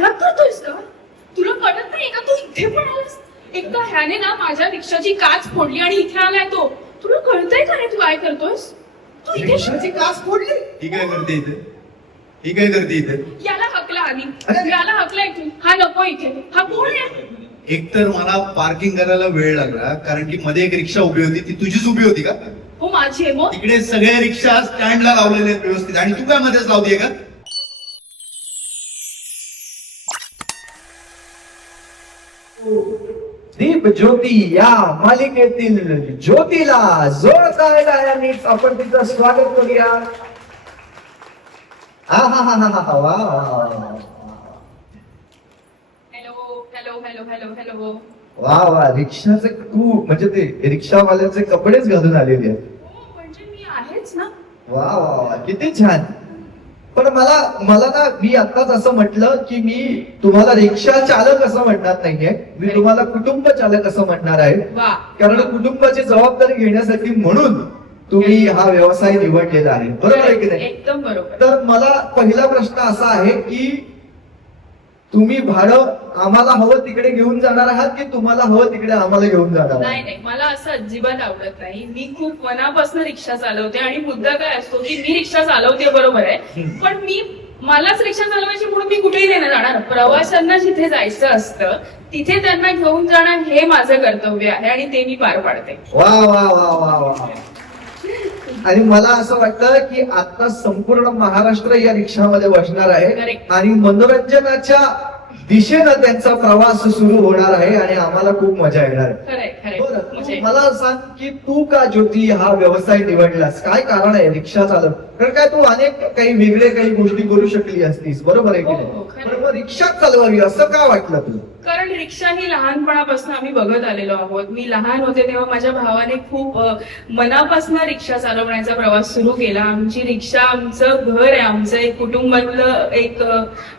नाटक करतोयस का? तुला कळत नाही का तू इथे पण आलास? एकदा ह्याने ना माझ्या रिक्षाची काच फोडली आणि इथे आलाय तो. तुला कळतंय का रे तू काय करतोयस? तू इथे रिक्षाची काच फोडली? ही काय करते इथे? ही काय करते इथे? याला हकला आधी. अरे! याला हकला इथून. हा नको इथे. हा कोण आहे? एकतर मला पार्किंग करायला वेळ लागला कारण की मध्ये एक रिक्षा उभी होती, ती तुझीच उभी होती का? हो माझी आहे मग. तिकडे सगळे रिक्षा स्टँडला लावलेले आहेत व्यवस्थित आणि तू काय मध्येच लावतीये का? दीप ज्योती या मालिकेतील ज्योतीला जोरदार टाळ्यांनीच आपण तिचं स्वागत करूया. हा हा हा हा हा वा hello hello hello hello hello. वा वा रिक्षाचे तू म्हणजे ते रिक्षावाल्याचे कपडेच घालून आलेली आहे. हो म्हणजे मी आहेच ना. वा वा वा किती छान. पण मला ना मी आताच असं म्हटलं की मी तुम्हाला रिक्षा चालक असं म्हणणार नाहीये, मी तुम्हाला कुटुंब चालक असं म्हणणार आहे. वा. कारण कुटुंबाची जबाबदारी घेण्यासाठी म्हणून तुम्ही हा व्यवसाय निवडलेला आहे, बरोबर आहे की नाही? एकदम बरोबर. तर मला पहिला प्रश्न असा आहे की तुम्ही भाडं आम्हाला हवं तिकडे घेऊन जाणार आहात की तुम्हाला हवं तिकडे आम्हाला घेऊन जाणार नाही आहात? नाही मला असं अजिबात आवडत नाही. मी खूप मनापासून रिक्षा चालवते आणि मुद्दा काय असतो की मी रिक्षा चालवते बरोबर आहे, पण मलाच रिक्षा चालवायची म्हणून मी कुठेही देणं जाणार. प्रवाशांना जिथे जायचं असतं तिथे त्यांना घेऊन जाणं हे माझं कर्तव्य आहे आणि ते मी पार पाडते. वा वा वा वा वा. आणि मला असं वाटतं की आता संपूर्ण महाराष्ट्र या रिक्षामध्ये बसणार आहे Correct. आणि मनोरंजनाच्या दिशेनं त्यांचा प्रवास सुरू होणार आहे आणि आम्हाला खूप मजा येणार आहे. खरंय खरंय बरं, म्हणजे तू मला सांग की तू का ज्योती हा व्यवसाय निवडलास? काय कारण आहे रिक्षा चालक? कारण काय तू अनेक काही वेगळे काही गोष्टी करू शकली असतीस, बरोबर आहे की हो, नाही? हो, खरं. पण मग रिक्षा चालवावी असं का वाटलं तुला? कारण रिक्षा ही लहानपणापासून आम्ही बघत आलेलो आहोत. मी लहान होते तेव्हा माझ्या भावाने खूप मनापासून रिक्षा चालवण्याचा प्रवास सुरू केला. आमची रिक्षा आमचं घर आहे, आमचं एक कुटुंबातलं एक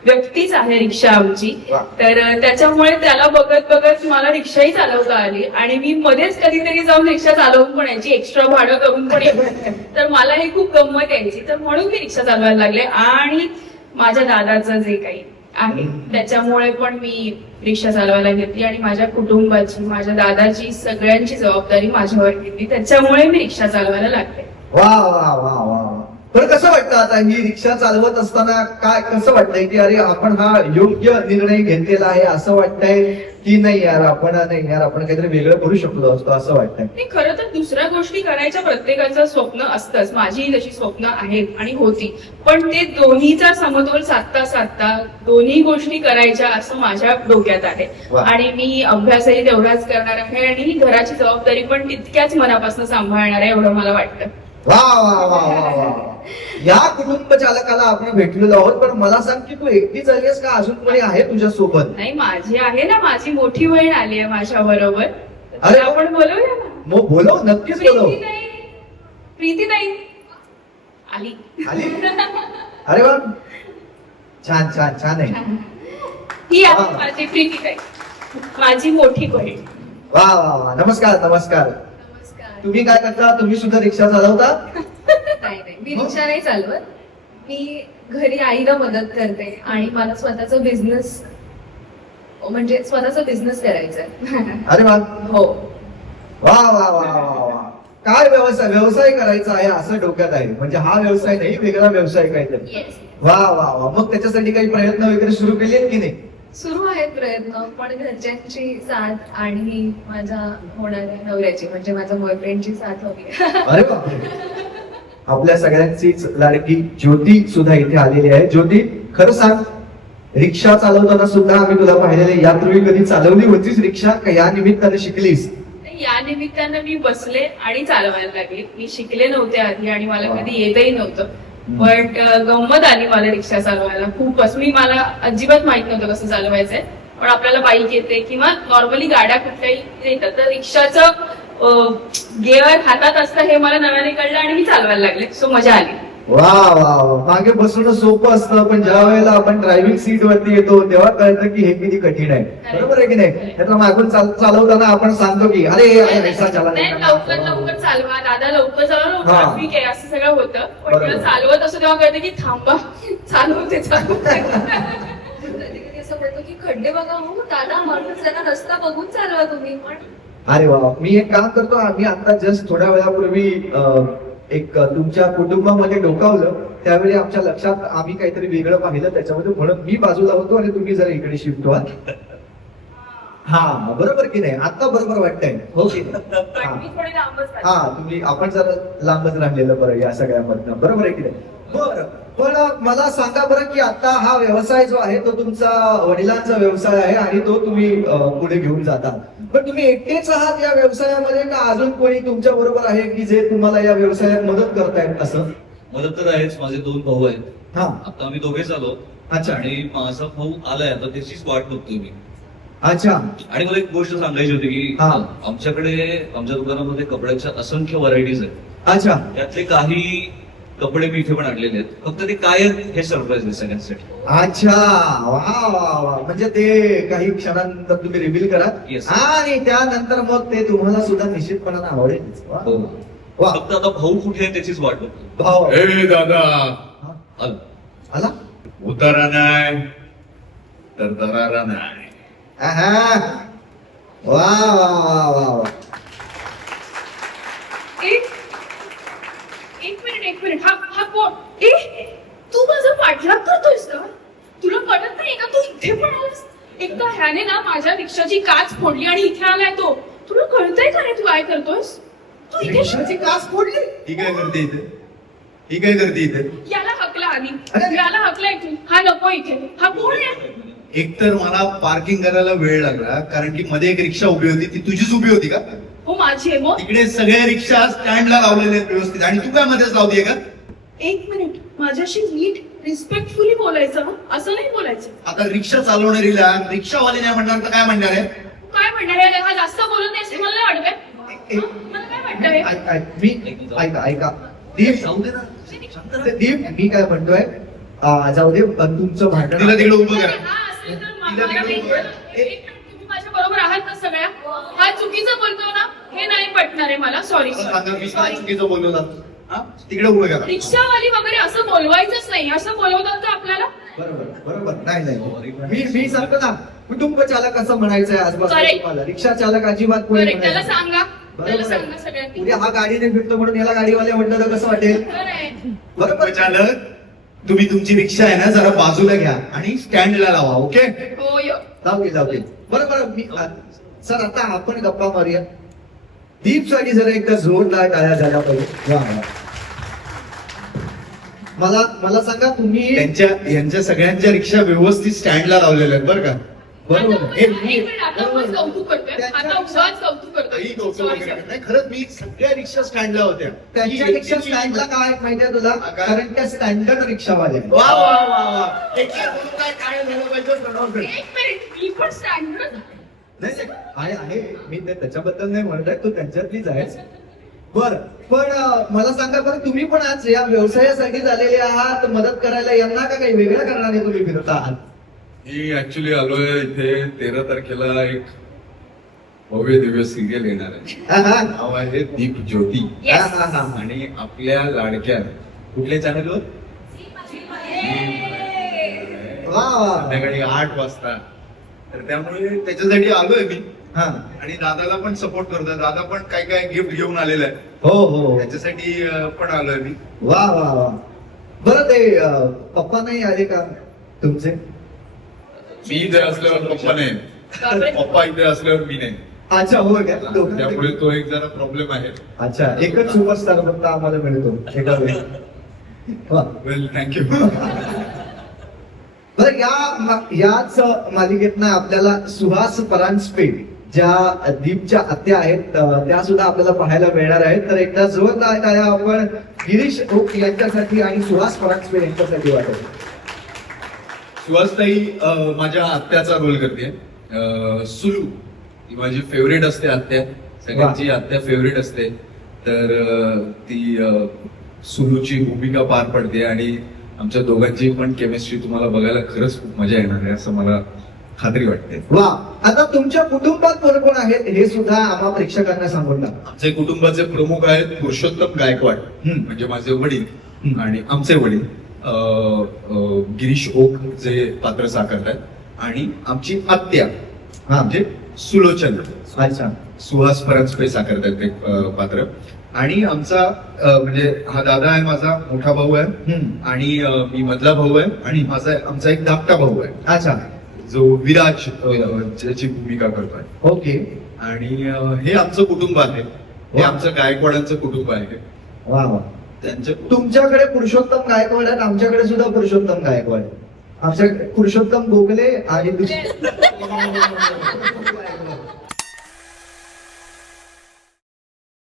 व्यक्तीच आहे रिक्षा आमची. वा. तर त्याच्यामुळे त्याला बघत बघत मला रिक्षाही चालवता आली आणि मी मध्येच कधीतरी जाऊन रिक्षा चालवून पण यायची, एक्स्ट्रा भाडं करून पण यायची. तर मला ही खूप गंमत यायची, तर म्हणून मी रिक्षा चालवायला लागले. आणि माझ्या दादाचं जे काही आहे त्याच्यामुळे पण मी रिक्षा चालवायला घेतली आणि माझ्या कुटुंबाची, माझ्या दादाची सगळ्यांची जबाबदारी माझ्यावर घेतली, त्याच्यामुळे मी रिक्षा चालवायला लागले. वा वा वा वा. पण कसं वाटतं आता ही रिक्षा चालवत असताना? काय कसं वाटतंय की अरे आपण हा योग्य निर्णय घेतलेला आहे असं वाटतंय की नाही यार आपण काहीतरी वेगळं करू शकलो असतो असं वाटतंय? नाही, खरं तर दुसऱ्या गोष्टी करायच्या प्रत्येकाचं स्वप्न असतंच. माझीही तशी स्वप्न आहेत आणि होती, पण ते दोन्हीचा समतोल साधता साधता दोन्ही गोष्टी करायच्या असं माझ्या डोक्यात आहे. वा. आणि मी अभ्यासही तेवढाच करणार आहे आणि घराची जबाबदारी पण तितक्याच मनापासून सांभाळणार आहे एवढं मला वाटतं. वा वा वा वा वा. या कुटुंब चालकाला आपण भेटलेलो आहोत, पण मला सांग की तू एकटीच आली आहेस का अजून कोणी आहे तुझ्या सोबत? नाही, माझी आहे ना, माझी मोठी बहीण आली आहे माझ्या बरोबर. अरे. आपण बोलूया ना. मग बोलव, नक्कीच बोलव. प्रीतीताई आली. आली? अरे वा, छान छान छान आहे. ही आहे वा. माझी प्रीतीताई, माझी मोठी बहीण. वा वा वा. नमस्कार नमस्कार. नमस्कार. तुम्ही काय करता? तुम्ही सुद्धा रिक्षा चालवता? नाही मी रिक्षा नाही चालवत. मी घरी आईला मदत करते आणि मला स्वतःचा बिझनेस करायचा आहे. अरे वा हो. वा वा वा वा वा. काय व्यवसाय करायचा आहे असं डोक्यात आहे? म्हणजे हा व्यवसाय नाही, वेगळा व्यवसाय काहीतरी. येस. वा वा वा. मग त्याच्यासाठी काही प्रयत्न वगैरे सुरू केले आहेत की नाही? सुरू आहेत प्रयत्न, पण घरच्यांची साथ आणि माझ्या होणाऱ्या नवऱ्याची म्हणजे माझ्या बॉयफ्रेंडची साथ हवी. अरे बापरे. आपल्या सगळ्यांचीच लाडकी ज्योती सुद्धा इथे आलेली आहे. ज्योती, खरं सांग, रिक्षा चालवताना सुद्धा आम्ही तुला पाहिलेले, यापूर्वी कधी चालवली होतीस रिक्षा का या निमित्ताने शिकलीस? या निमित्तानं मी बसले आणि चालवायला लागले. मी शिकले नव्हते आधी आणि मला वा. कधी येतही नव्हतं, बट गंमत आली मला रिक्षा चालवायला खूपच. मला अजिबात माहित नव्हतं कसं चालवायचंय, पण आपल्याला बाईक येते किंवा नॉर्मली गाड्या कुठल्याही येतात, तर रिक्षाचं गेअर हातात असतं हे मला नव्याने कळलं आणि मी चालवायला लागले. सो मजा आली. वा वा वा. मागे बसणं सोपं असतं, पण ज्या वेळेला आपण ड्रायव्हिंग सीट वरती येतो तेव्हा कळतं की हे किती कठीण आहे, बरोबर आहे की नाही? त्यातलं मागून चालवताना आपण सांगतो की अरे ऐसा चला नाही, लवकर लवकर चालवा दादा, लवकर चालवा, हा. ट्रॅफिक आहे, असं सगळं होतं. पण बरोबर. जेव्हा चालवत असं तेव्हा कळतं की थांबा, चालवते. कधी कधी असं खड्डे बघा हो दादा, माणूस जरा रस्ता बघून चालवा तुम्ही पण. अरे वा, मी एक काम करतो, आम्ही आता जस्ट थोड्या वेळापूर्वी एक तुमच्या कुटुंबामध्ये डोकावलं, त्यावेळी आमच्या लक्षात आम्ही काहीतरी वेगळं पाहिलं त्याच्यामध्ये, म्हणून मी बाजूला होतो आणि तुम्ही जरा इकडे शिफ्ट व्हा. हा बरोबर की नाही, आता बरोबर वाटतंय हो की नाही? पण मी थोडी लांबच राहते. हा तुम्ही, आपण जरा लांबच राहिलेलं बरं या सगळ्यामधनं, बरोबर आहे की नाही? बरं, पण मला सांगा बरं की आता हा व्यवसाय जो आहे तो तुमचा वडिलांचा व्यवसाय आहे आणि तो तुम्ही पुढे घेऊन जाता, पण तुम्ही एकटेच आहात या व्यवसायामध्ये का अजून कोणी तुमच्या बरोबर आहे की जे तुम्हाला या व्यवसायात मदत करतायत? असं मदत तर आहेच, माझे 2 भाऊ आहेत. हा, आता आम्ही दोघेच आलो. अच्छा. आणि माझा भाऊ आलाय आता, त्याचीच वाट बघतोय मी. अच्छा. आणि मला एक गोष्ट सांगायची होती की हा. आमच्याकडे आमच्या दुकानामध्ये कपड्याच्या असंख्य व्हरायटीज आहेत. अच्छा. त्यातले काही कपडे मी इथे पण आणलेले आहेत, फक्त ते काय आहेत हे सरप्राईज आहे सगळ्यांसाठी. अच्छा, वा वा वा, म्हणजे ते काही क्षणानंतर तुम्ही रिव्हील करा Yes. आणि त्यानंतर मग ते तुम्हाला सुद्धा निश्चितपणाने आवडेल. वा. हो. वा. फक्त आता भाऊ कुठे आहे त्याचीच वाट बघतो. भाऊ ए दादा, हा, आलो. आला. उतारा नाही तर दरारा नाही. आहा. वा वा वा वा वा. एक मिनिट, हा कोण? तू माझा पाठलाग करतोयस का? तुला कळत नाही का तू इथे पण आलास? एकदा ह्याने ना माझ्या रिक्षाची काच फोडली आणि इथे आलाय तो. तुला कळतंय का रे तू काय करतोयस? तू इथे रिक्षाची काच फोडली. ही काय करते इथे? ही काय करते इथे? याला हकला आधी. अरे. याला हकलाय तू. हा नको इथे. हा कोण आहे? एकतर मला पार्किंग करायला वेळ लागला कारण की मध्ये एक रिक्षा उभी होती, ती तुझीच उभी होती का? हो माझी आहे मग. तिकडे सगळ्या रिक्षा स्टँडला लावलेल्या आहेत व्यवस्थित, आणि तू काय मध्येच लावतीये का? एक मिनिट, माझ्याशी नीट रिस्पेक्टफुली बोलायचं हं? असं नाही बोलायचं. आता रिक्षा चालवणारीला रिक्षावाली नाही म्हणणार तर काय म्हणणार आहे? काय म्हणणार आहे? हा जास्त बोलत नाहीस हे मला नाही वाटतंय. हं? मला काय वाटतंय? ऐका दीप, जाऊ दे ना. दीप, मी काय म्हणतोय, जाऊ दे, पण तुमचं तिला भांडण तिकडे उभं हा करा. असेल तर मला काही तुम्ही माझ्या बरोबर आहात ना सगळ्या? हा चुकीचं बोलतो ना, हे नाही पटणार आहे मला. सॉरी सांगा, मी काय सॉरी. चुकीचं बोललो ना? हा? तिकडे उभं करा. रिक्षावाली वगैरे असं बोलवायचंच नाही. असं बोलवतात का आपल्याला? बरोबर नाही, मी सांगतो ना, कुटुंब चालक असं म्हणायचंय आजपासून Correct. तुम्हाला, रिक्षा चालक अजिबात कोणी बरं, त्याला म्हणायचं. सांगा. त्याला बरोबर सांगा आहे. सगळ्यांनी. उद्या हा गाडीने फिरतो म्हणून याला गाडीवाले म्हटलं तर कसं वाटेल? खरं आहे. बरोबर. चालक, तुम्ही तुमची रिक्षा आहे ना जरा बाजूला घ्या आणि स्टँडला लावा. ओके? हो य. जाऊ दे. बरोबर, मी सर आता आपण गप्पा मारूया. दीपसाठी जरा एकदा जोरदार टाळ्या झाल्या पाहिजे. वा, वा. मला सांगा तुम्ही. यांच्या सगळ्यांच्या रिक्षा व्यवस्थित स्टँडला लावलेल्या आहेत बरं का? बरोबर. आता एक मिनिट, आता उगाच कौतुक करतोय. आता उगाच कौतुक काही करतोय. कौतुक Sorry, वगैरे sorry. नाही. खरंच मी सगळ्या रिक्षा स्टँडला होत्या. त्यांच्यापेक्षा स्टँडला काय माहितीये तुला? काय? कारण त्या स्टँडर्ड रिक्षावाले आहेत. वा वा वा वा. एकदा बोलू काय काय झालं पाहिजे प्रणाम. एक मिनिट, मी पण स्टँडर्ड नाही, आहे, मी त्याच्याबद्दल नाही म्हणत आहे, तो त्यांच्यातलीच आहे. बर, पण मला सांगा बरं, तुम्ही पण आज या व्यवसायासाठी झालेले आहात, मदत करायला यांना का काही वेगळ्या कारणाने तुम्ही फिरत आहात? मी ऍक्च्युली आलोय इथे 13 तारखेला एक भव्य दिव्य सिरियल येणार आहे. आहा. नाव आहे दीप ज्योती. Yes. आहा. आणि आपल्या लाडक्या कुठल्या चॅनलवर वा, वा. संध्याकाळी 8 वाजता. तर त्यामुळे त्याच्यासाठी आलोय मी. हा. आणि दादाला पण सपोर्ट करतोय. दादा पण काय काय गिफ्ट घेऊन आलेला आहे, हो. त्याच्यासाठी पण आलोय मी. वा. बरं, ते पप्पा नाही आले का तुमचे? मी इथे असल्यावर पप्पा नाही, बापरे. पप्पा इथे असल्यावर मी नाही. अच्छा, हो का? त्यामुळे तो एक जरा प्रॉब्लेम आहे. अच्छा, एकच सुपरस्टार फक्त आम्हाला मिळतो एका वेळी. वा. वेल, थँक्यू. बरं, याच मालिकेतनं आपल्याला सुहास परांजपे, ज्या दीपच्या आत्या आहेत, त्या सुद्धा आपल्याला पाहायला मिळणार आहेत. तर एकदा जोरदार टाळ्या आपण गिरीश ओक यांच्यासाठी आणि सुहास परांजपे यांच्यासाठी वाटत. सुहासताई माझ्या आत्याचा रोल करते. सुलू ती माझी फेवरेट असते आत्या, सगळ्यांची आत्या फेवरेट असते. तर ती सुलूची भूमिका पार पडते आणि आमच्या दोघांची पण केमिस्ट्री तुम्हाला बघायला खरंच खूप मजा येणार आहे असं मला खात्री वाटते. वा. आता तुमच्या कुटुंबात कोण कोण आहेत हे सुद्धा आम्हा प्रेक्षकांना सांगून टाका. आमचे कुटुंबाचे प्रमुख आहेत पुरुषोत्तम गायकवाड, म्हणजे माझे वडील, आणि आमचे वडील गिरीश ओक जे पात्र साकारतात. आणि आमची आत्या हा. म्हणजे सुलोचन, अच्छा. सुहास परांजपे साकारतात ते पात्र. आणि आमचा म्हणजे हा दादा आहे, माझा मोठा भाऊ आहे, आणि मी मधला भाऊ आहे, आणि आमचा एक धाकटा भाऊ आहे अच्छा. जो विराज ज्याची भूमिका करतोय. ओके. आणि हे आमचं कुटुंब आहे, हे वा. आमचं गायकवाडांचं कुटुंब आहे. वा वा. त्यांच्या तुमच्याकडे पुरुषोत्तम गायकवाड आहेत, आमच्याकडे सुद्धा पुरुषोत्तम गायकवाड आहे. आमच्याकडे पुरुषोत्तम गोखले आणि